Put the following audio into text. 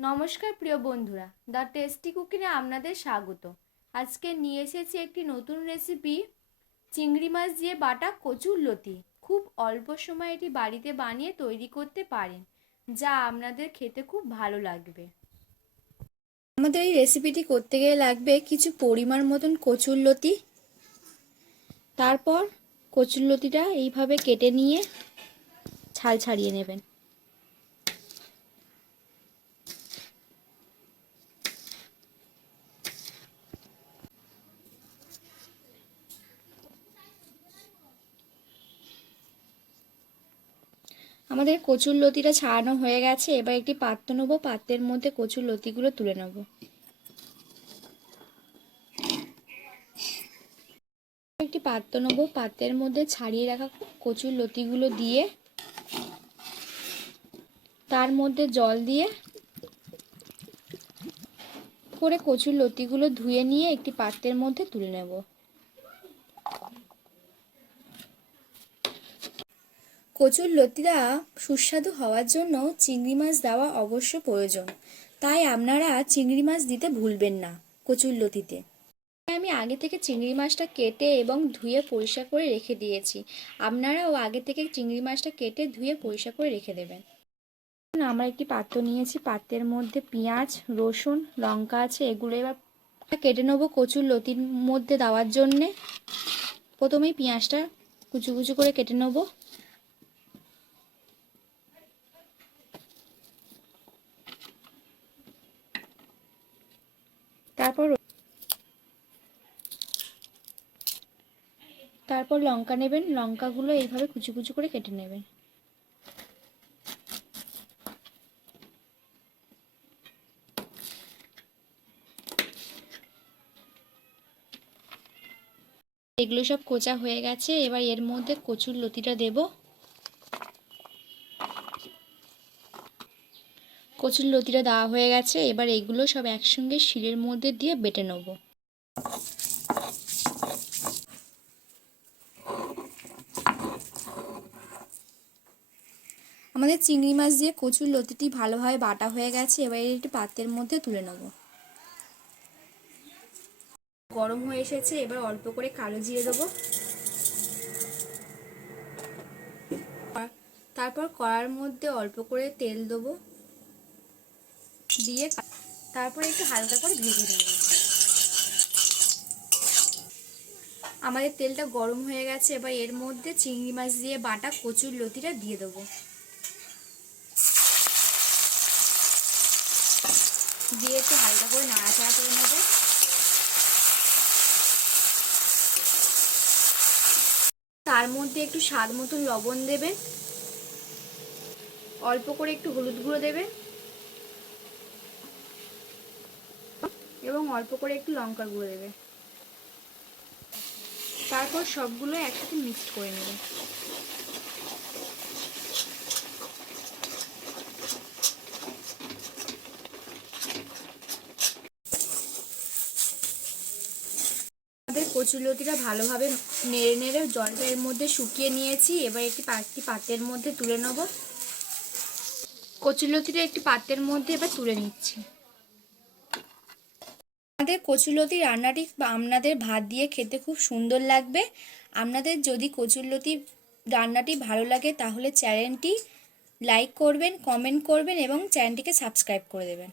নমস্কার প্রিয় বন্ধুরা, দ্য টেস্টি কুকিংয়ে আপনাদের স্বাগত। আজকে নিয়ে এসেছি একটি নতুন রেসিপি, চিংড়ি মাছ দিয়ে বাটা কচুরলতি। খুব অল্প সময়ে এটি বাড়িতে বানিয়ে তৈরি করতে পারেন, যা আপনাদের খেতে খুব ভালো লাগবে। আমাদের এই রেসিপিটি করতে গেলে লাগবে কিছু পরিমাণ মতন কচুরলতি। তারপর কচুরলতিটা এইভাবে কেটে নিয়ে ছাল ছাড়িয়ে নেবেন। আমাদের কচুরলতিটা ছাড়ানো হয়ে গেছে। এবার একটি পাত্র নেব, পাত্রের মধ্যে কচুরলতিগুলো তুলে নেব। একটি পাত্র নেব, পাত্রের মধ্যে ছাড়িয়ে রাখা কচুরলতিগুলো দিয়ে তার মধ্যে জল দিয়ে করে কচুরলতিগুলো ধুয়ে নিয়ে একটি পাত্রের মধ্যে তুলে নেব। কচুরলতিটা সুস্বাদু হওয়ার জন্য চিংড়ি মাছ দেওয়া অবশ্য প্রয়োজন, তাই আপনারা চিংড়ি মাছ দিতে ভুলবেন না কচুরলতিতে। আমি আগে থেকে চিংড়ি মাছটা কেটে এবং ধুয়ে পরিষ্কার করে রেখে দিয়েছি। আপনারাও আগে থেকে চিংড়ি মাছটা কেটে ধুয়ে পরিষ্কার করে রেখে দেবেন। আমরা একটি পাত্র নিয়েছি, পাত্রের মধ্যে পেঁয়াজ, রসুন, লঙ্কা আছে, এগুলো এবার কেটে নেব কচুরলতির মধ্যে দেওয়ার জন্যে। প্রথমেই পেঁয়াজটা কুচু কুচু করে কেটে নেব। তারপর লঙ্কা নেবেন, লঙ্কাগুলো এইভাবে কুচু কুচু করে কেটে নেবেন। এগুলো সব কোচা হয়ে গেছে। এবার এর মধ্যে কচুরলতিটা দেব। কচুরলতিটা দেওয়া হয়ে গেছে। এবার এগুলো সব একসঙ্গে শিলের মধ্যে দিয়ে বেটে নেব। আমাদের চিংড়ি মাছ দিয়ে কচুরলতিটি ভালোভাবে বাটা হয়ে গেছে। এবার একটি পাত্রের মধ্যে তুলে নেব। গরম হয়ে এসেছে, এবার অল্প করে কালো জিরে দেবো। তারপর কড়ার মধ্যে অল্প করে তেল দেবো, দিয়ে তারপর একটু হালকা করে ভেজে নেব। আমাদের তেলটা গরম হয়ে গেছে। এবার এর মধ্যে চিংড়ি মাছ দিয়ে বাটা কচুরলতিটা দিয়ে দেবো। দিয়ে একটু হালকা করে নাড়াচাড়া করে নেব। তার মধ্যে একটু স্বাদ মতন লবণ দেবেন, অল্প করে একটু হলুদ গুঁড়ো দেবেন এবং অল্প করে একটু লঙ্কার গুঁড়ো দেবেন। তারপর সবগুলো একসাথে মিক্সড করে নেবেন। আমাদের কচুরলতিটা ভালোভাবে নেড়ে নেড়ে জলটা এর মধ্যে শুকিয়ে নিয়েছি। এবার একটি পাত্রের মধ্যে তুলে নেব। কচুরলতিটা একটি পাত্রের মধ্যে এবার তুলে নিচ্ছি। আমাদের কচুরলতি রান্নাটি আপনাদের ভাত দিয়ে খেতে খুব সুন্দর লাগবে। আপনাদের যদি কচুরলতি রান্নাটি ভালো লাগে তাহলে চ্যানেলটি লাইক করবেন, কমেন্ট করবেন এবং চ্যানেলটিকে সাবস্ক্রাইব করে দেবেন।